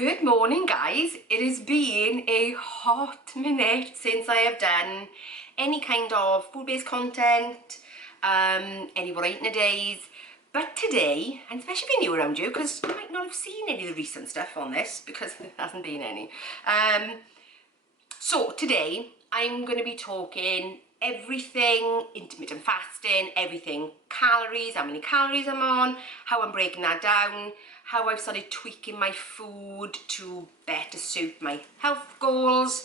Good morning, guys. It has been a hot minute since I have done any kind of food-based content, any what I eat in a days. But today, and especially if you're new around you, because you might not have seen any of the recent stuff on this because there hasn't been any. So today I'm going to be talking everything intermittent fasting, everything calories, how many calories I'm on, how I'm breaking that down, how I've started tweaking my food to better suit my health goals,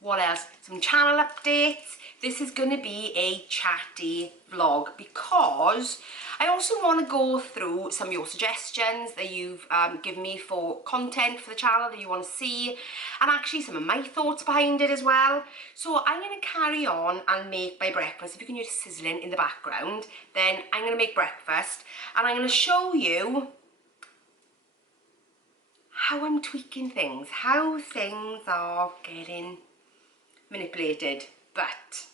what else, some channel updates. This is going to be a chatty vlog because I also want to go through some of your suggestions that you've given me for content for the channel that you want to see, and actually some of my thoughts behind it as well. So I'm going to carry on and make my breakfast. If you can hear sizzling in the background, then I'm going to make breakfast and I'm going to show you how I'm tweaking things, how things are getting manipulated. But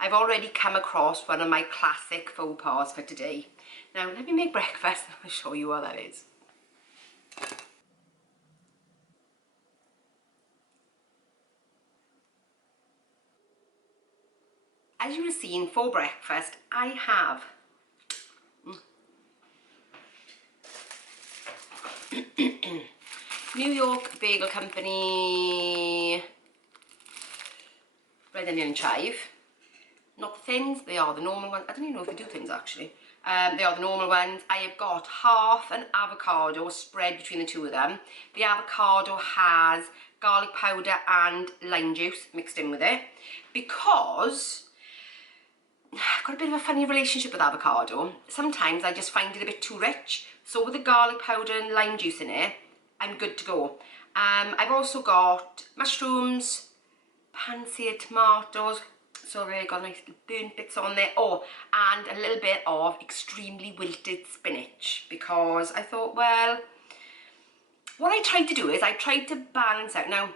I've already come across one of my classic faux pas for today. Now let me make breakfast and I'll show you what that is. As you have seen, for breakfast I have New York Bagel Company bread, onion and chive. Not the thins, they are the normal ones. I don't even know if they do thins actually. They are the normal ones. I have got half an avocado spread between the two of them. The avocado has garlic powder and lime juice mixed in with it because I've got a bit of a funny relationship with avocado. Sometimes I just find it a bit too rich. So with the garlic powder and lime juice in it, I'm good to go. I've also got mushrooms, pan-seared tomatoes, so they've got nice burnt bits on there. Oh, and a little bit of extremely wilted spinach because I thought, well, what I tried to do is I tried to balance out. Now,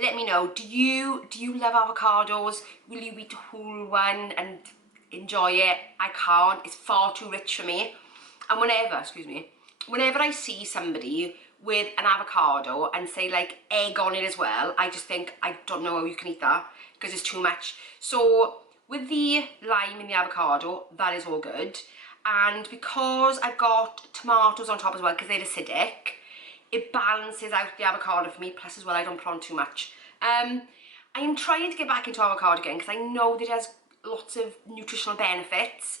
let me know, do you love avocados? Will you eat a whole one and enjoy it? I can't, it's far too rich for me. And whenever I see somebody with an avocado and say like egg on it as well, I just think, I don't know how you can eat that because it's too much. So with the lime in the avocado, that is all good. And because I've got tomatoes on top as well, because they're acidic, it balances out the avocado for me. Plus as well, I don't put on too much. I am trying to get back into avocado again because I know that it has lots of nutritional benefits.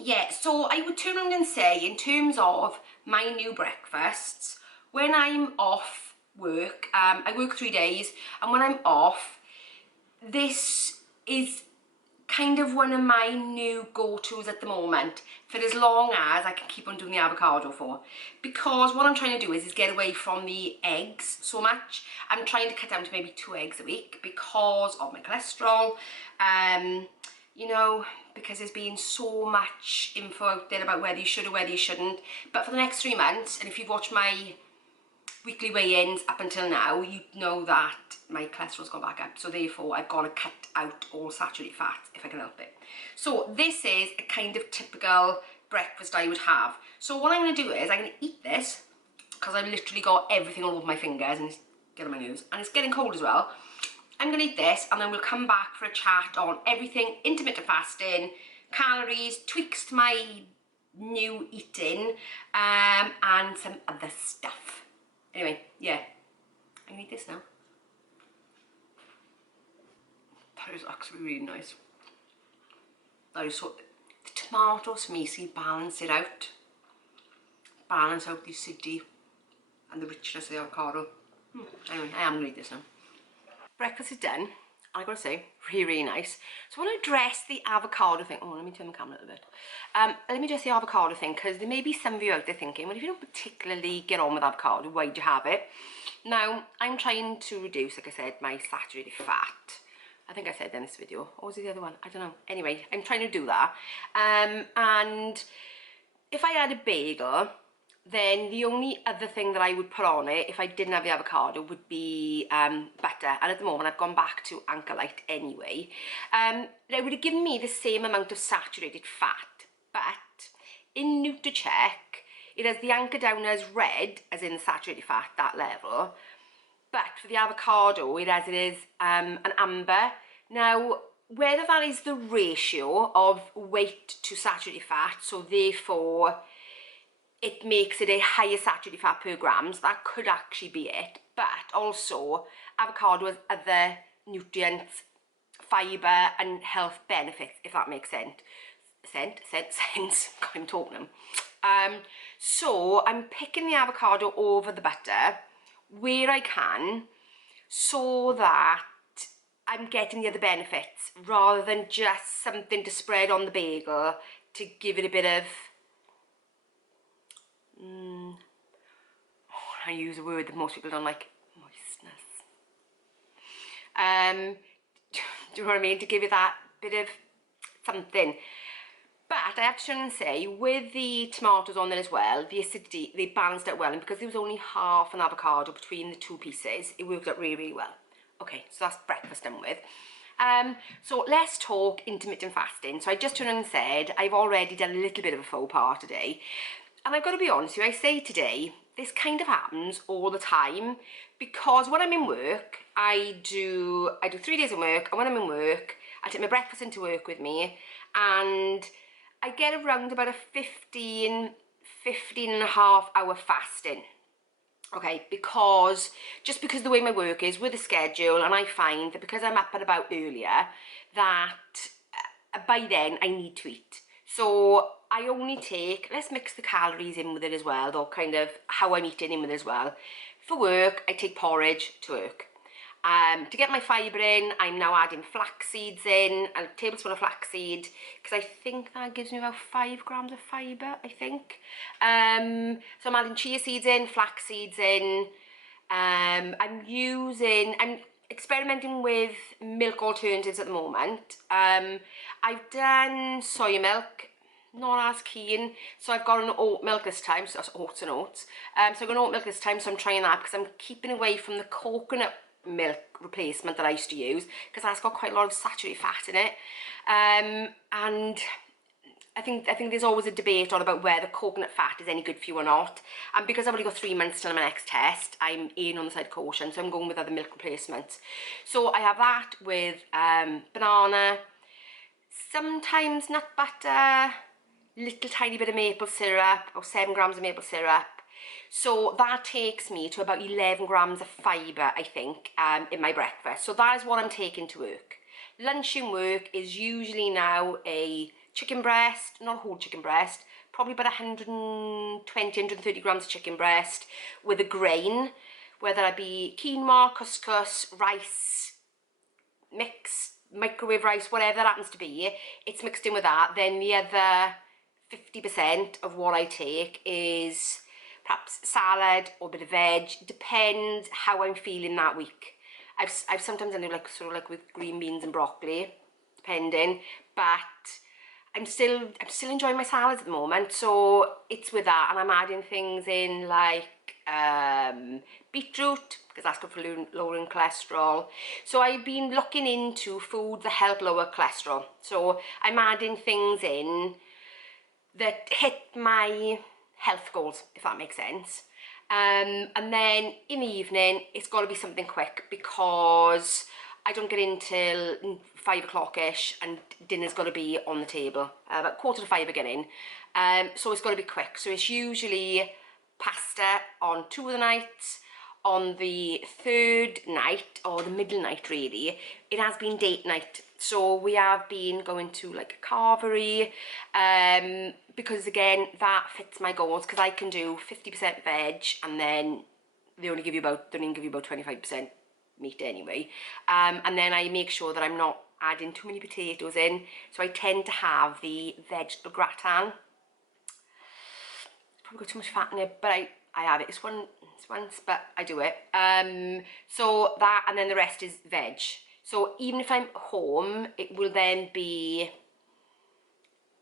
Yeah, so I would turn around and say, in terms of my new breakfasts, when I'm off work, I work 3 days, and when I'm off, this is kind of one of my new go-tos at the moment, for as long as I can keep on doing the avocado for. Because what I'm trying to do is get away from the eggs so much. I'm trying to cut down to maybe 2 eggs a week because of my cholesterol. You know, because there's been so much info out there about whether you should or whether you shouldn't. But for the next 3 months, and if you've watched my weekly weigh-ins up until now, you know that my cholesterol's gone back up. So therefore, I've got to cut out all saturated fats if I can help it. So this is a kind of typical breakfast I would have. So what I'm going to do is I'm going to eat this because I've literally got everything all over my fingers and it's getting on my nerves. And it's getting cold as well. I'm going to eat this and then we'll come back for a chat on everything intermittent fasting, calories, tweaks to my new eating, and some other stuff. Anyway, yeah, I'm going to eat this now. That is actually really nice. That is so, the tomatoes for me, see, balance it out. Balance out the acidity and the richness of the avocado. Anyway, I am going to eat this now. Breakfast is done. I gotta say, really, really nice. So I want to address the avocado thing. Oh, let me turn the camera a little bit. Let me address the avocado thing, because there may be some of you out there thinking, well, if you don't particularly get on with avocado, why do you have it? Now, I'm trying to reduce, like I said, my saturated fat. I think I said that in this video. Or was it the other one? I don't know. Anyway, I'm trying to do that. And if I had a bagel, then the only other thing that I would put on it if I didn't have the avocado would be butter. And at the moment I've gone back to Anchor Light anyway. It would have given me the same amount of saturated fat, but in NutriCheck It has the anchor down as red, as in the saturated fat, that level. But for the avocado, it is an amber. Now, whether that is the ratio of weight to saturated fat, so therefore it makes it a higher saturated fat per grams, that could actually be it. But also, avocado has other nutrients, fibre and health benefits, if that makes sense. Sense. God, I'm talking. So I'm picking the avocado over the butter where I can, so that I'm getting the other benefits rather than just something to spread on the bagel to give it a bit of I use a word that most people don't like, moistness. Do you know what I mean? To give it that bit of something. But I have to try and say, with the tomatoes on there as well, the acidity, they balanced it well. And because there was only half an avocado between the two pieces, it worked out really, really well. Okay, so that's breakfast done with. So let's talk intermittent fasting. So I just turned and said, I've already done a little bit of a faux pas today. And I've got to be honest with you, I say today, this kind of happens all the time, because when I'm in work, I do 3 days of work, and when I'm in work, I take my breakfast into work with me, and I get around about a 15 and a half hour fasting. Okay, because the way my work is with the schedule, and I find that because I'm up and about earlier, that by then I need to eat. So I only take, let's mix the calories in with it as well, or kind of how I'm eating in with it as well. For work, I take porridge to work. To get my fibre in, I'm now adding flax seeds in, a tablespoon of flaxseed, because I think that gives me about 5 grams of fibre, I think. So I'm adding chia seeds in, flax seeds in. I'm experimenting with milk alternatives at the moment. I've done soy milk, not as keen, so I've got an oat milk this time, so that's oats and oats. So I've got an oat milk this time, so I'm trying that because I'm keeping away from the coconut milk replacement that I used to use, because that's got quite a lot of saturated fat in it. And I think there's always a debate on about whether coconut fat is any good for you or not. And because I've only got 3 months till my next test, I'm in on the side of caution, so I'm going with other milk replacements. So I have that with banana, sometimes nut butter, little tiny bit of maple syrup, about 7 grams of maple syrup. So that takes me to about 11 grams of fibre, I think, in my breakfast. So that is what I'm taking to work. Lunch in work is usually now a chicken breast, not a whole chicken breast, probably about 120, 130 grams of chicken breast with a grain, whether that be quinoa, couscous, rice, mix, microwave rice, whatever that happens to be, it's mixed in with that. Then the other 50% of what I take is perhaps salad or a bit of veg, depends how I'm feeling that week. I've sometimes ended like sort of like with green beans and broccoli, depending, but I'm still enjoying my salads at the moment, so it's with that. And I'm adding things in like beetroot, because that's good for lowering cholesterol. So I've been looking into foods that help lower cholesterol, so I'm adding things in that hit my health goals, if that makes sense. And then in the evening, it's got to be something quick, because I don't get in till 5 o'clock-ish, and dinner's got to be on the table. About 4:45 again in. So it's got to be quick. So it's usually pasta on 2 of the nights. On the 3rd night, or the middle night really, it has been date night. So we have been going to like a carvery, because again, that fits my goals, because I can do 50% veg, and then they only give you about 25% meat anyway. And then I make sure that I'm not adding too many potatoes in. So I tend to have the vegetable gratin. Probably got too much fat in it, but I have it. It's once, but I do it. So that, and then the rest is veg. So even if I'm home, it will then be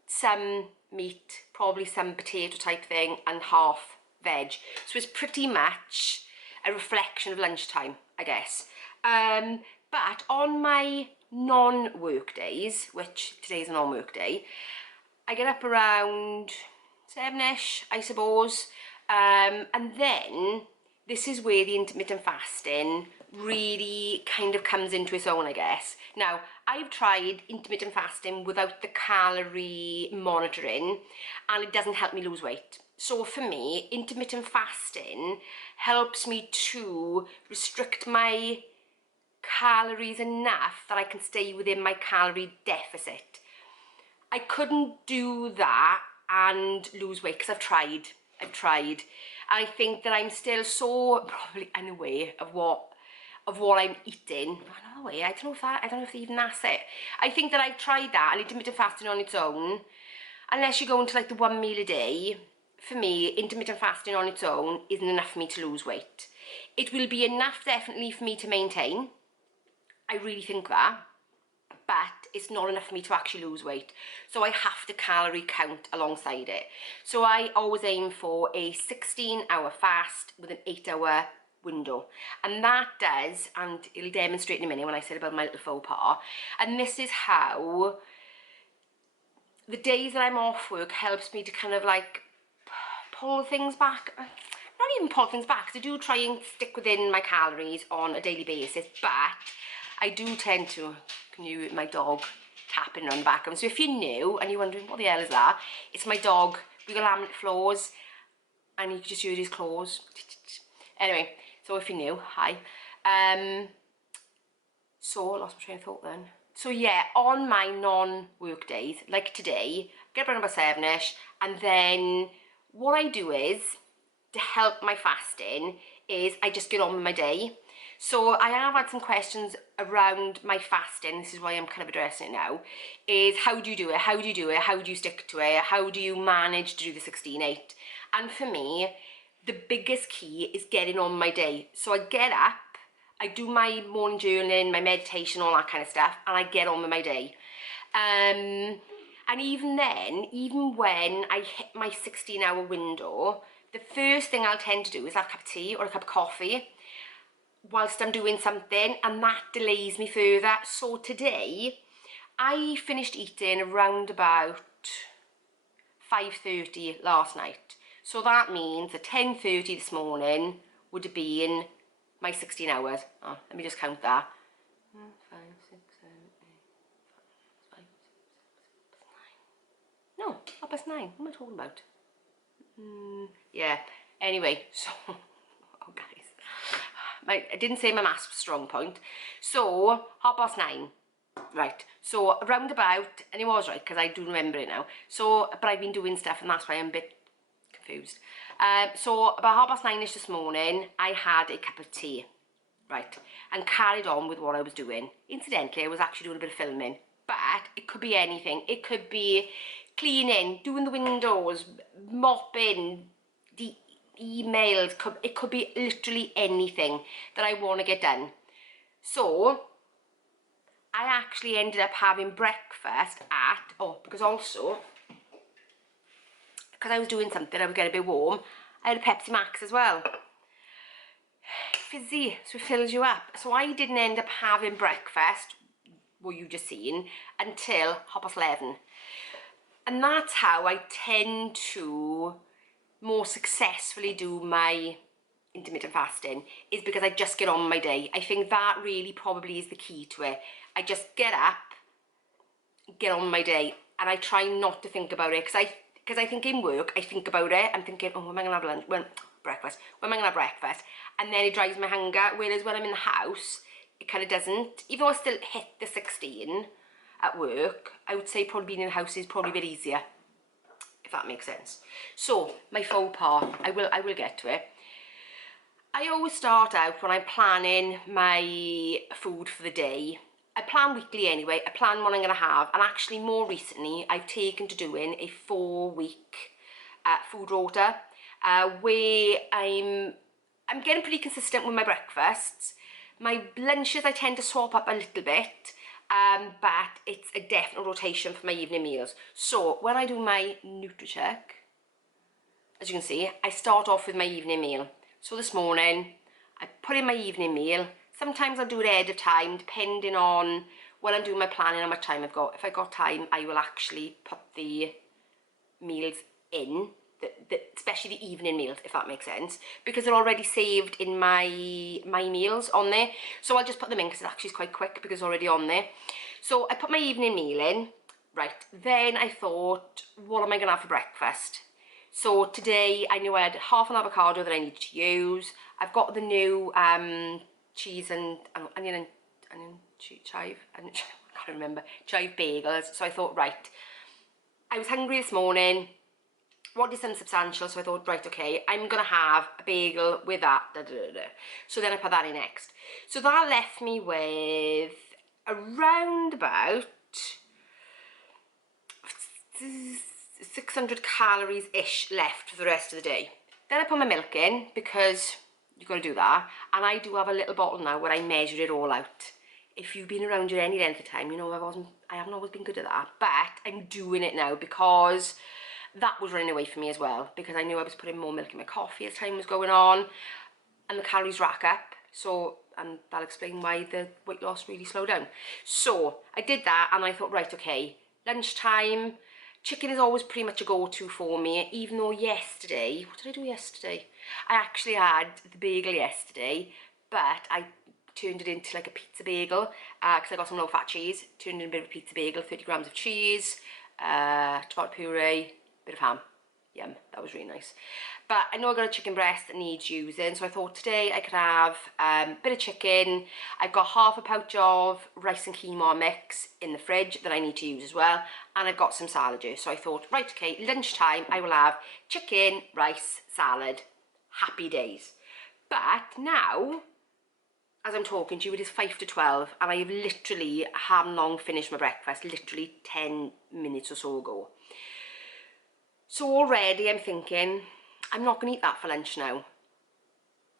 some meat, probably some potato type thing, and half veg. So it's pretty much a reflection of lunchtime, I guess. But on my non-work days, which today's a non-work day, I get up around 7ish, I suppose. And then this is where the intermittent fasting really kind of comes into its own, I guess. Now, I've tried intermittent fasting without the calorie monitoring, and it doesn't help me lose weight. So for me, intermittent fasting helps me to restrict my calories enough that I can stay within my calorie deficit. I couldn't do that and lose weight because I've tried. I think that I'm still so probably unaware of what I'm eating. I don't know if even that's it. I think that I've tried that, and intermittent fasting on its own, unless you go into like the 1 meal a day, for me, intermittent fasting on its own isn't enough for me to lose weight. It will be enough definitely for me to maintain. I really think that. But it's not enough for me to actually lose weight. So I have to calorie count alongside it. So I always aim for a 16-hour fast with an 8-hour window. And that does, and it'll demonstrate in a minute when I said about my little faux pas, and this is how the days that I'm off work helps me to kind of like pull things back. Not even pull things back, because I do try and stick within my calories on a daily basis, but I do tend to, my dog tapping around the back of him. So if you're new and you're wondering what the hell is that, it's my dog. We got laminate floors, and you can just hear his claws. Anyway, so if you're new, hi. So I lost my train of thought then. So yeah, on my non-work days, like today, get around about 7ish, and then what I do is, to help my fasting, is I just get on with my day. So I have had some questions around my fasting. This is why I'm kind of addressing it now. Is how do you do it? How do you do it? How do you stick to it? How do you manage to do the 16-8? And for me, the biggest key is getting on my day. So I get up, I do my morning journaling, my meditation, all that kind of stuff, and I get on with my day. And even then, even when I hit my 16-hour window, the first thing I'll tend to do is have a cup of tea or a cup of coffee whilst I'm doing something, and that delays me further. So today, I finished eating around about 5:30 last night. So that means at 10:30 this morning would have been my 16 hours. Oh, let me just count that. 5, 6, 7, 8, 5, 6, 7, 8, 9. No, 9:30. What am I talking about? Yeah, anyway, so, oh guys. I didn't say my maths strong point. So, 9:30. Right, so around about, and it was right, because I do remember it now. So, but I've been doing stuff, and that's why I'm a bit confused. So, about 9:30ish this morning, I had a cup of tea, right, and carried on with what I was doing. Incidentally, I was actually doing a bit of filming, but it could be anything. It could be cleaning, doing the windows, mopping, the emails, it could be literally anything that I want to get done. So I actually ended up having breakfast because I was doing something, I was getting a bit warm, I had a Pepsi Max as well. Fizzy, so it fills you up. So I didn't end up having breakfast, what you just seen, until 11:30. And that's how I tend to more successfully do my intermittent fasting, is because I just get on my day. I think that really probably is the key to it. I just get up, get on my day, and I try not to think about it, because I think in work, I think about it, I'm thinking, oh, when am I going to have breakfast? When am I going to have breakfast? And then it drives my hunger, whereas when I'm in the house, it kind of doesn't. Even though I still hit the 16 at work, I would say probably being in the house is probably a bit easier, if that makes sense. So, my faux pas, I will get to it. I always start out when I'm planning my food for the day. I plan weekly anyway, I plan what I'm going to have, and actually more recently I've taken to doing a 4-week food rota, where I'm getting pretty consistent with my breakfasts. My lunches I tend to swap up a little bit, but it's a definite rotation for my evening meals. So when I do my Nutri-check, as you can see, I start off with my evening meal. So this morning, I put in my evening meal. Sometimes I'll do it ahead of time, depending on when I'm doing my planning, how much time I've got. If I've got time, I will actually put the meals in. especially the evening meals, if that makes sense, because they're already saved in my meals on there. So I'll just put them in because it actually is quite quick because it's already on there. So I put my evening meal in. Right, then I thought, what am I going to have for breakfast? So today I knew I had half an avocado that I needed to use. I've got the new cheese and onion chive, I can't remember, chive bagels. So I thought, right, I was hungry this morning, wanted something substantial, so I thought, right, okay, I'm gonna have a bagel with that, So then I put that in next. So that left me with around about 600 calories-ish left for the rest of the day. Then I put my milk in, because you've got to do that, and I do have a little bottle now where I measured it all out. If you've been around here any length of time, you know I haven't always been good at that, but I'm doing it now because that was running away from me as well, because I knew I was putting more milk in my coffee as time was going on, and the calories rack up. So, and that'll explain why the weight loss really slowed down. So I did that, and I thought, right, okay, lunchtime, chicken is always pretty much a go-to for me, even though yesterday, what did I do yesterday? I actually had the bagel yesterday, but I turned it into like a pizza bagel, because I got some low-fat cheese, turned it into a bit of a pizza bagel, 30 grams of cheese, tomato puree, bit of ham. Yum, that was really nice. But I know I got a chicken breast that needs using, so I thought today I could have a bit of chicken. I've got half a pouch of rice and quinoa mix in the fridge that I need to use as well, and I've got some salad here. So I thought, right, okay, lunchtime I will have chicken, rice, salad, happy days. But now, as I'm talking to you, it is 5 to 12, and I have literally haven't long finished my breakfast, literally 10 minutes or so ago. So already I'm thinking, I'm not going to eat that for lunch now.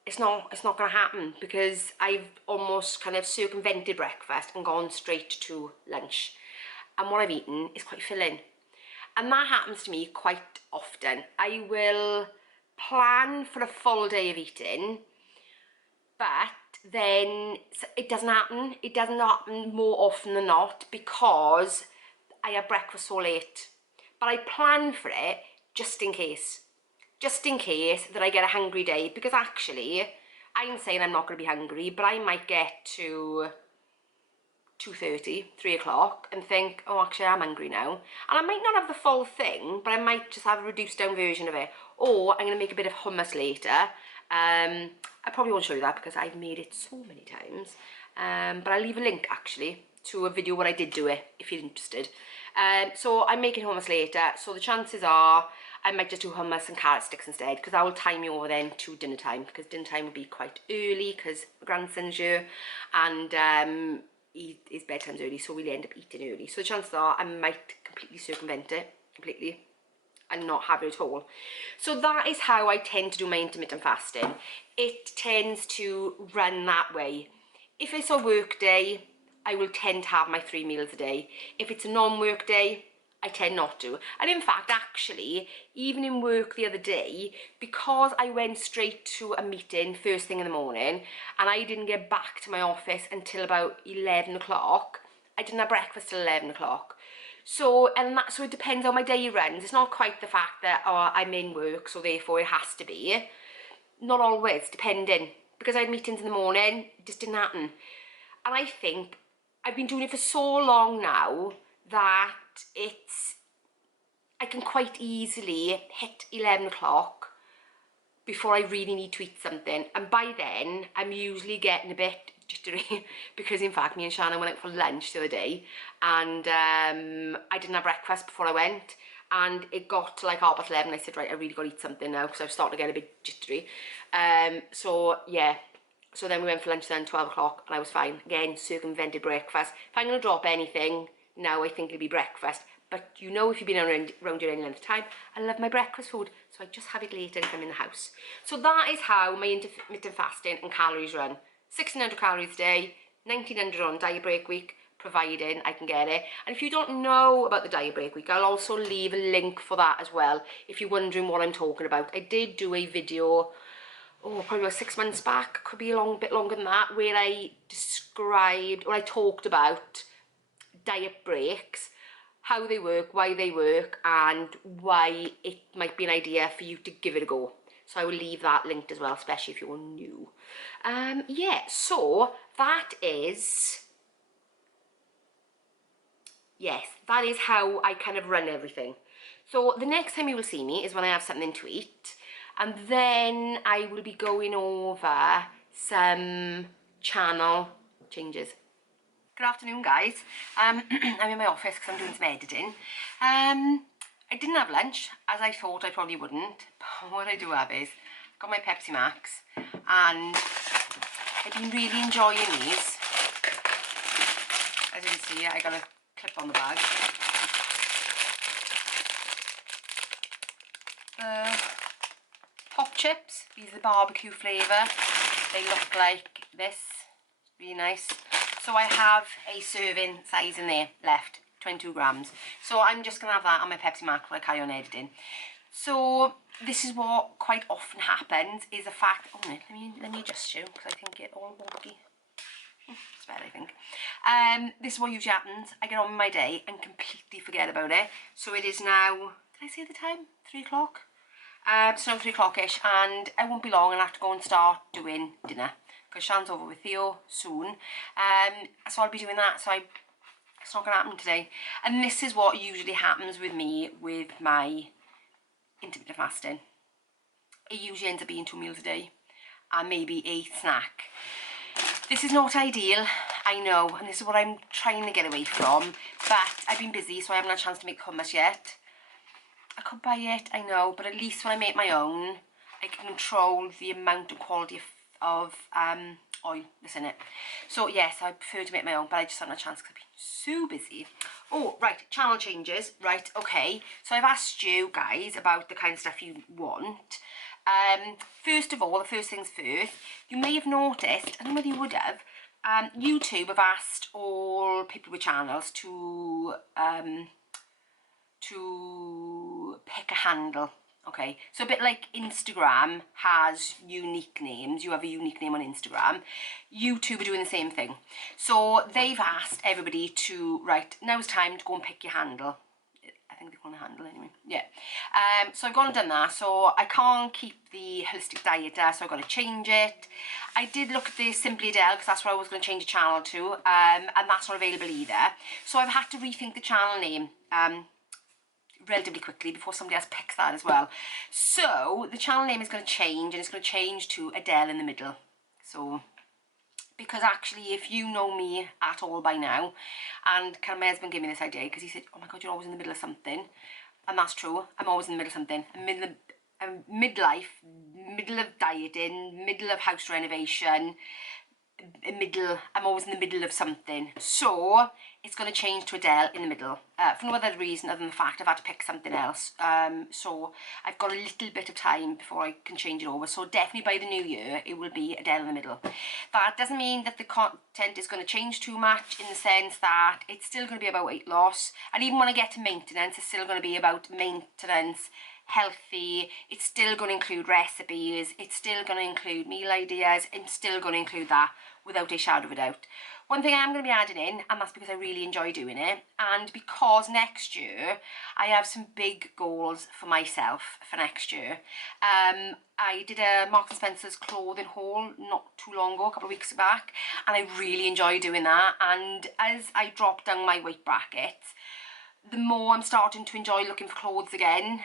It's not going to happen, because I've almost kind of circumvented breakfast and gone straight to lunch. And what I've eaten is quite filling. And that happens to me quite often. I will plan for a full day of eating, but then it doesn't happen. It doesn't happen more often than not, because I have breakfast so late. But I plan for it just in case that I get a hungry day, because actually I'm saying I'm not going to be hungry, but I might get to 2:30, 3 o'clock and think, oh, actually I'm hungry now, and I might not have the full thing, but I might just have a reduced down version of it. Or I'm going to make a bit of hummus later. I probably won't show you that because I've made it so many times, but I'll leave a link actually to a video where I did do it if you're interested. So I'm making hummus later, so the chances are I might just do hummus and carrot sticks instead, because that will time me over then to dinner time, because dinner time will be quite early because my grandson's here, and his bedtime's early, so we'll end up eating early. So the chances are I might completely circumvent it, completely, and not have it at all. So that is how I tend to do my intermittent fasting. It tends to run that way. If it's a work day, I will tend to have my 3 meals a day. If it's a non-work day, I tend not to. And in fact, actually, even in work the other day, because I went straight to a meeting first thing in the morning, and I didn't get back to my office until about 11 o'clock, I didn't have breakfast till 11 o'clock. So it depends on my day runs. It's not quite the fact that, oh, I'm in work, so therefore it has to be. Not always, depending. Because I had meetings in the morning, it just didn't happen. And I think I've been doing it for so long now that I can quite easily hit 11 o'clock before I really need to eat something. And by then, I'm usually getting a bit jittery because in fact, me and Shannon went out for lunch the other day, and I didn't have breakfast before I went, and it got to like 11:30. I said, right, I really got to eat something now, because I was starting to get a bit jittery. So yeah. So then we went for lunch then, 12 o'clock, and I was fine. Again, circumvented breakfast. If I'm going to drop anything, now I think it'll be breakfast. But you know, if you've been around here any length of time, I love my breakfast food, so I just have it later if I'm in the house. So that is how my intermittent fasting and calories run. 1,600 calories a day, 1,900 on diet break week, providing I can get it. And if you don't know about the diet break week, I'll also leave a link for that as well, if you're wondering what I'm talking about. I did do a video, probably about 6 months back, could be a bit longer than that, where I talked about diet breaks, how they work, why they work, and why it might be an idea for you to give it a go. So I will leave that linked as well, especially if you're new. Yeah, so that is, yes, that is how I kind of run everything. So the next time you will see me is when I have something to eat, and then I will be going over some channel changes. Good afternoon, guys. I'm in my office because I'm doing some editing. I didn't have lunch, as I thought I probably wouldn't, but what I do have is, I've got my Pepsi Max, and I've been really enjoying these. As you can see, I got a clip on the bag. Pop chips, these are the barbecue flavour. They look like this, really nice. So I have a serving size in there left, 22 grams. So I'm just gonna have that on my Pepsi Max while I carry on editing. So this is what quite often happens, is the fact, oh no, let me adjust you, because I think it all wonky. It's better, I think. This is what usually happens. I get on with my day and completely forget about it. So it is now, did I say the time? 3 o'clock? It's now 3 o'clock-ish, and I won't be long and I have to go and start doing dinner, because Shan's over with Theo soon. So I'll be doing that, so it's not going to happen today. And this is what usually happens with me with my intermittent fasting. It usually ends up being 2 meals a day and maybe a snack. This is not ideal, I know, and this is what I'm trying to get away from, but I've been busy, so I haven't had a chance to make hummus yet. I could buy it, I know, but at least when I make my own, I can control the amount and quality of oil that's in it. So yes, I prefer to make my own, but I just haven't had a chance because I've been so busy. Oh, right, channel changes. Right, okay. So I've asked you guys about the kind of stuff you want. First of all, the first things first, you may have noticed, I don't know whether you would have, YouTube have asked all people with channels to pick a handle. Okay, so a bit like Instagram has unique names, you have a unique name on Instagram, YouTube are doing the same thing. So they've asked everybody to, right, now's time to go and pick your handle. I think they call it a handle anyway, yeah. So I've gone and done that, so I can't keep the holistic dieter, so I've got to change it. I did look at the Simply Adele, because that's what I was going to change the channel to, and that's not available either. So I've had to rethink the channel name relatively quickly before somebody else picks that as well. So the channel name is going to change, and it's going to change to Adele in the middle. So, because actually, if you know me at all by now, and my husband gave me this idea because he said, oh my god, you're always in the middle of something, and that's true, I'm always in the middle of something. I'm midlife, middle of dieting, middle of house renovation, I'm always in the middle of something. So it's going to change to Adele in the middle, for no other reason other than the fact I've had to pick something else. So I've got a little bit of time before I can change it over. So definitely by the new year it will be Adele in the middle. That doesn't mean that the content is going to change too much, in the sense that it's still going to be about weight loss, and even when I get to maintenance, it's still going to be about maintenance, healthy. It's still going to include recipes, it's still going to include meal ideas, and still going to include that without a shadow of a doubt. One thing I am going to be adding in, and that's because I really enjoy doing it, and because next year I have some big goals for myself for next year. I did a Marks & Spencer's clothing haul not too long ago, a couple of weeks back, and I really enjoy doing that. And as I drop down my weight brackets, the more I'm starting to enjoy looking for clothes again,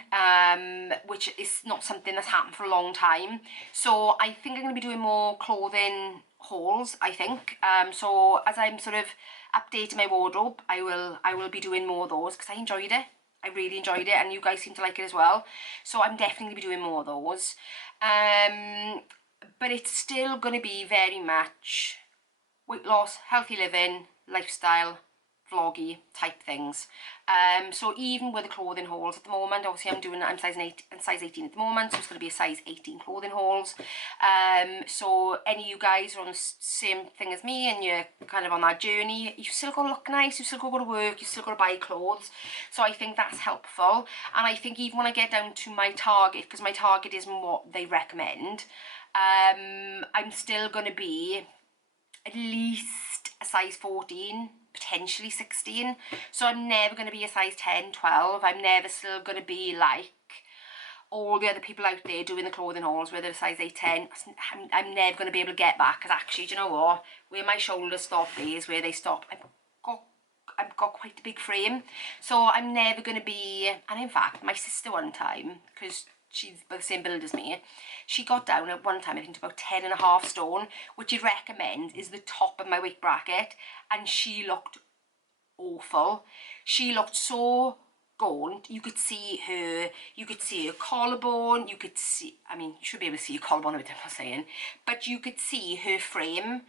which is not something that's happened for a long time. So I think I'm going to be doing more clothing hauls, I think. So as I'm sort of updating my wardrobe, I will be doing more of those, because I enjoyed it. I really enjoyed it, and you guys seem to like it as well. So I'm definitely going to be doing more of those. But it's still going to be very much weight loss, healthy living, lifestyle, vloggy type things. So even with the clothing hauls at the moment, obviously I'm size 18 at the moment, so it's going to be a size 18 clothing hauls. So any of you guys are on the same thing as me and you're kind of on that journey, you still got to look nice, you still got to go to work, you still got to buy clothes. So I think that's helpful. And I think even when I get down to my target, because my target isn't what they recommend, I'm still going to be at least a size 14 potentially 16. So I'm never going to be a size 10, 12. I'm never still going to be like all the other people out there doing the clothing hauls where they're a size 8, 10. I'm never going to be able to get that, because actually, do you know what? Where my shoulders stop is where they stop. I've got quite a big frame, so I'm never going to be. And in fact, my sister one time, because she's the same build as me, she got down at one time, I think, to about 10.5 stone, which you'd recommend is the top of my weight bracket, and she looked awful. She looked so gaunt. You could see her collarbone, you could see, I mean, you should be able to see your collarbone a bit, I'm not saying, but you could see her frame.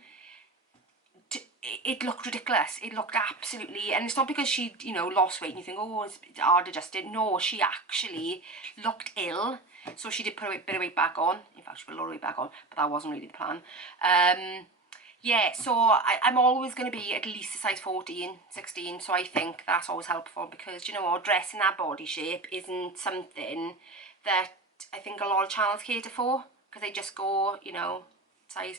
It looked ridiculous. It looked absolutely, and it's not because she, you know, lost weight and you think, oh, it's hard adjusted. No, she actually looked ill. So she did put a bit of weight back on. In fact, she put a lot of weight back on, but that wasn't really the plan. Yeah, so I'm always going to be at least a size 14, 16. So I think that's always helpful, because, you know what, dressing that body shape isn't something that I think a lot of channels cater for, because they just go, you know, size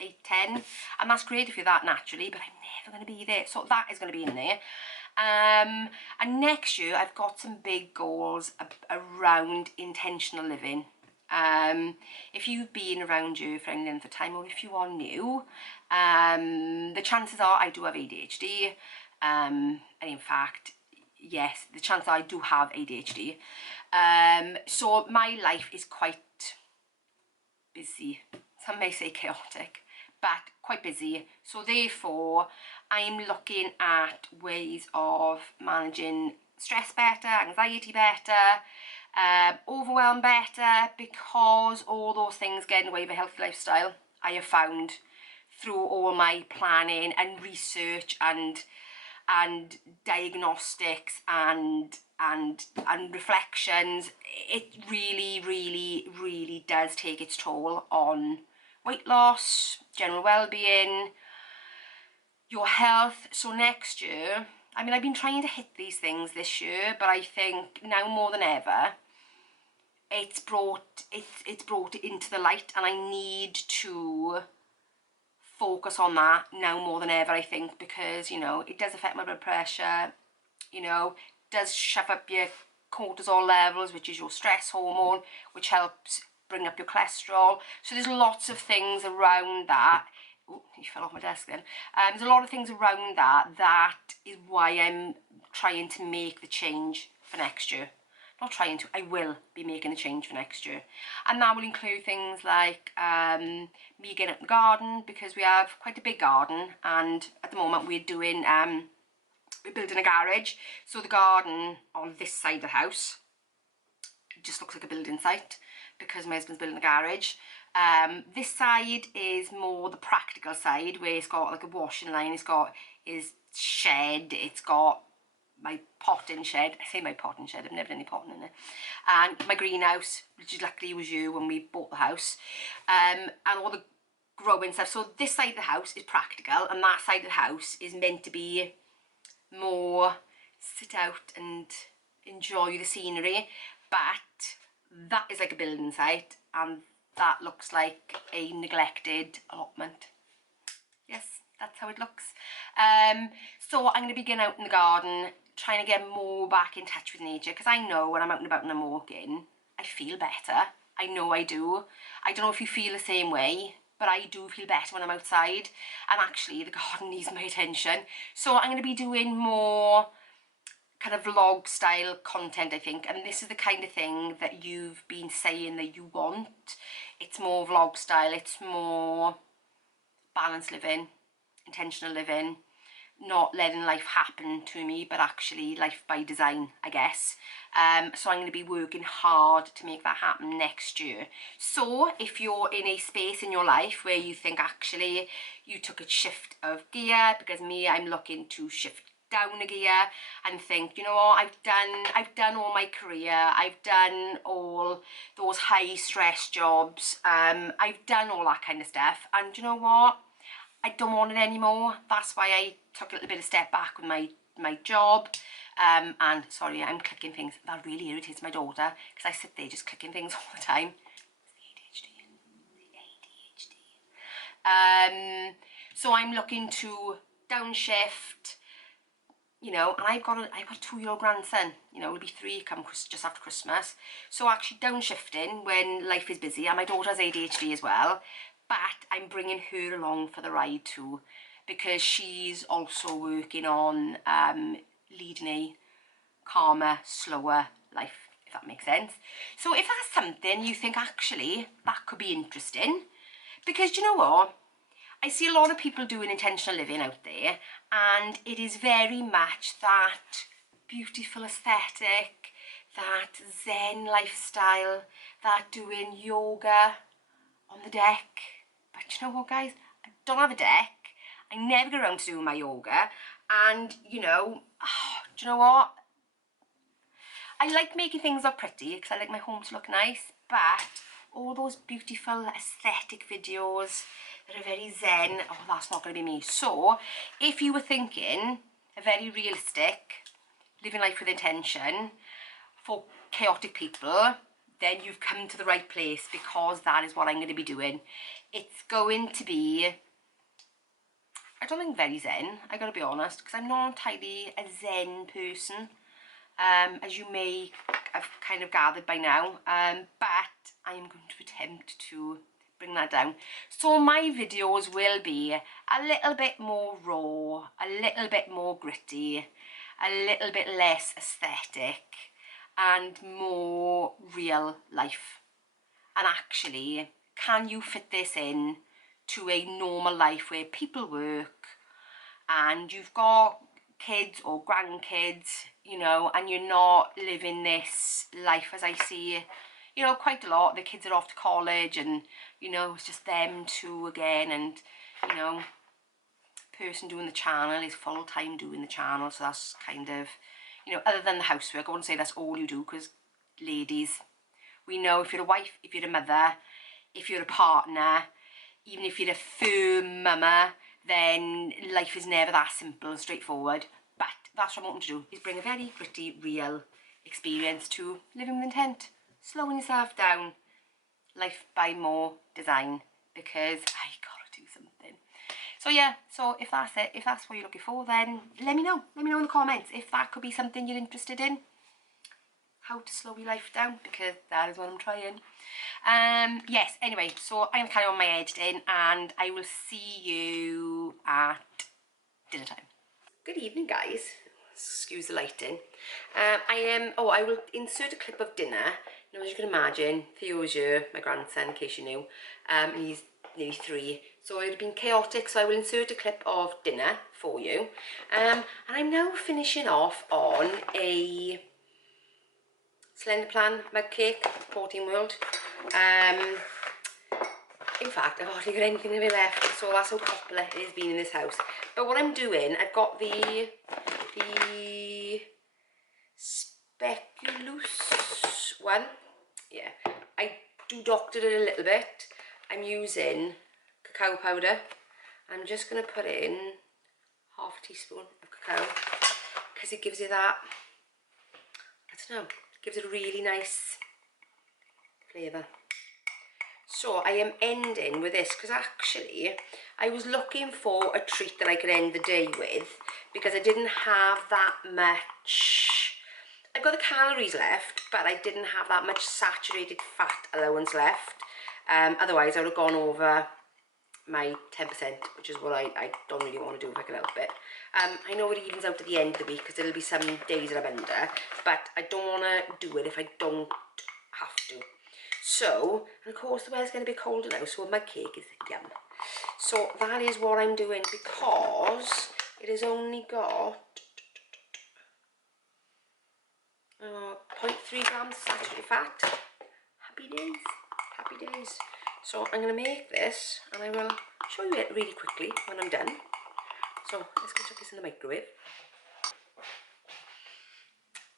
8, 10, and that's great if you're that naturally, but I'm never going to be there. So that is going to be in there. And next year I've got some big goals around intentional living. If you've been around you for any length of time, or if you are new, the chances are I do have ADHD, and in fact, yes, the chances are I do have ADHD. So my life is quite busy. Some may say chaotic, but quite busy. So therefore, I'm looking at ways of managing stress better, anxiety better, overwhelm better, because all those things get in the way of a healthy lifestyle, I have found through all my planning and research and diagnostics and reflections. It really does take its toll on weight loss, general well-being, your health. So next year, I mean, I've been trying to hit these things this year, but I think now more than ever, it's brought it into the light, and I need to focus on that now more than ever, I think, because, you know, it does affect my blood pressure, you know, does shove up your cortisol levels, which is your stress hormone, which helps bring up your cholesterol. So there's lots of things around that. Oh, you fell off my desk then. There's a lot of things around that. That is why I'm trying to make the change for next year. Not trying to, I will be making the change for next year. And that will include things like me getting up in the garden, because we have quite a big garden, and at the moment we're doing, we're building a garage. So the garden on this side of the house just looks like a building site, because my husband's building a garage. This side is more the practical side, where it's got like a washing line, it's got his shed, it's got my potting shed. I say my potting shed, I've never done any potting in it. And my greenhouse, which luckily was you when we bought the house. And all the growing stuff. So this side of the house is practical, and that side of the house is meant to be more sit out and enjoy the scenery. But that is like a building site, and that looks like a neglected allotment. Yes, that's how it looks. So I'm going to be getting out in the garden, trying to get more back in touch with nature, because I know when I'm out and about and I'm walking, I feel better. I know I do. I don't know if you feel the same way, but I do feel better when I'm outside, and actually the garden needs my attention. So I'm going to be doing more kind of vlog style content, I think, and this is the kind of thing that you've been saying that you want. It's more vlog style, it's more balanced living, intentional living, not letting life happen to me, but actually life by design, I guess. So I'm going to be working hard to make that happen next year. So if you're in a space in your life where you think actually you took a shift of gear, because me, I'm looking to shift down a gear and think, you know what, I've done all my career, I've done all those high stress jobs, I've done all that kind of stuff, and you know what, I don't want it anymore. That's why I took a little bit of step back with my job. And sorry, I'm clicking things. That really irritates my daughter, because I sit there just clicking things all the time. It's the ADHD. So I'm looking to downshift, you know, and I've got a 2-year-old grandson, you know, he'll be 3 come just after Christmas. So actually downshifting when life is busy, and my daughter has ADHD as well, but I'm bringing her along for the ride too, because she's also working on leading a calmer, slower life, if that makes sense. So if that's something you think actually that could be interesting, because you know what, I see a lot of people doing intentional living out there, and it is very much that beautiful aesthetic, that Zen lifestyle, that doing yoga on the deck. But you know what, guys, I don't have a deck, I never get around to doing my yoga, and you know, do you know what, I like making things look pretty because I like my home to look nice, but all those beautiful aesthetic videos that are very zen, oh, that's not going to be me. So if you were thinking a very realistic living life with intention for chaotic people, then you've come to the right place, because that is what I'm going to be doing. It's going to be, I don't think very zen, I gotta be honest, because I'm not entirely a zen person, as you may have kind of gathered by now, but I'm going to attempt to bring that down. So my videos will be a little bit more raw, a little bit more gritty, a little bit less aesthetic, and more real life. And actually, can you fit this in to a normal life where people work and you've got kids or grandkids, you know, and you're not living this life as I see, you know, quite a lot. The kids are off to college and, you know, it's just them two again, and, you know, person doing the channel is full-time doing the channel, so that's kind of, you know, other than the housework, I wouldn't say that's all you do, because ladies, we know if you're a wife, if you're a mother, if you're a partner, even if you're a firm mama, then life is never that simple and straightforward. But that's what I'm wanting to do, is bring a very gritty, real experience to living with intent. Slowing yourself down, life by more design, because I gotta do something. So yeah, so if that's it, if that's what you're looking for, then let me know. Let me know in the comments if that could be something you're interested in. How to slow your life down, because that is what I'm trying. Yes, anyway, so I'm going to carry on my editing, and I will see you at dinner time. Good evening, guys. Excuse the lighting. I will insert a clip of dinner. Now, as you can imagine, Theo's here, my grandson, in case you knew, and he's nearly 3, so it would have been chaotic, so I will insert a clip of dinner for you. And I'm now finishing off on a Slender Plan mug cake, Protein World. In fact, I've hardly got anything of it left, so that's how popular it has been in this house. But what I'm doing, I've got the speculous one. Yeah, I doctored it a little bit. I'm using cacao powder. I'm just going to put in half a teaspoon of cacao, because it gives you that, I don't know, gives it a really nice flavour. So I am ending with this, because actually I was looking for a treat that I could end the day with, because I didn't have that much, I've got the calories left, but I didn't have that much saturated fat allowance left. Otherwise I would have gone over my 10%, which is what I don't really want to do if I can help it. I know it evens out at the end of the week, because there'll be some days that I'm under, but I don't want to do it if I don't have to. So, and of course the weather's going to be colder now, so my cake is yum. So that is what I'm doing, because it has only got 0.3 grams saturated fat. Happy days, happy days. So I'm going to make this, and I will show you it really quickly when I'm done. So let's go chuck this in the microwave.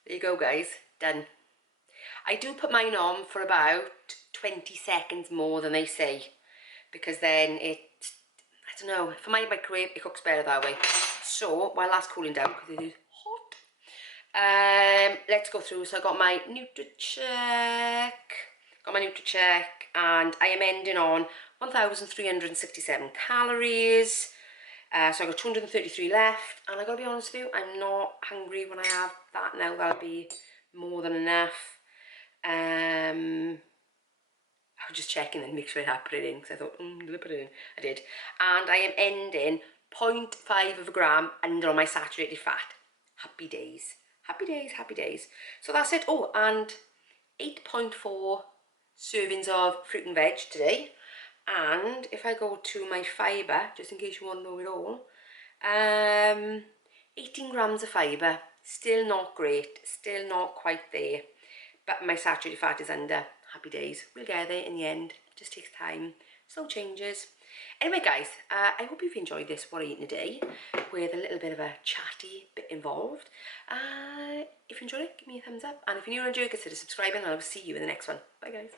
There you go, guys, done. I do put mine on for about 20 seconds more than they say, because then it, I don't know, for my microwave it cooks better that way. So while that's cooling down, because it is hot, let's go through. So I got my NutriCheck, and I am ending on 1,367 calories. So I got 233 left, and I gotta be honest with you, I'm not hungry when I have that now. That'll be more than enough. I was just checking and make sure I had put it in, because I thought, did I put it in? I did. And I am ending 0.5 of a gram under on my saturated fat. Happy days. Happy days, happy days. So that's it. Oh, and 8.4 servings of fruit and veg today. And if I go to my fibre, just in case you want to know it all, 18 grams of fibre. Still not great, still not quite there. But my saturated fat is under. Happy days. We'll get there in the end. Just takes time. Slow changes. Anyway, guys, I hope you've enjoyed this What I Eat in a Day with a little bit of a chatty bit involved. If you enjoyed it, give me a thumbs up. And if you're new and enjoy it, consider subscribing, and I'll see you in the next one. Bye, guys.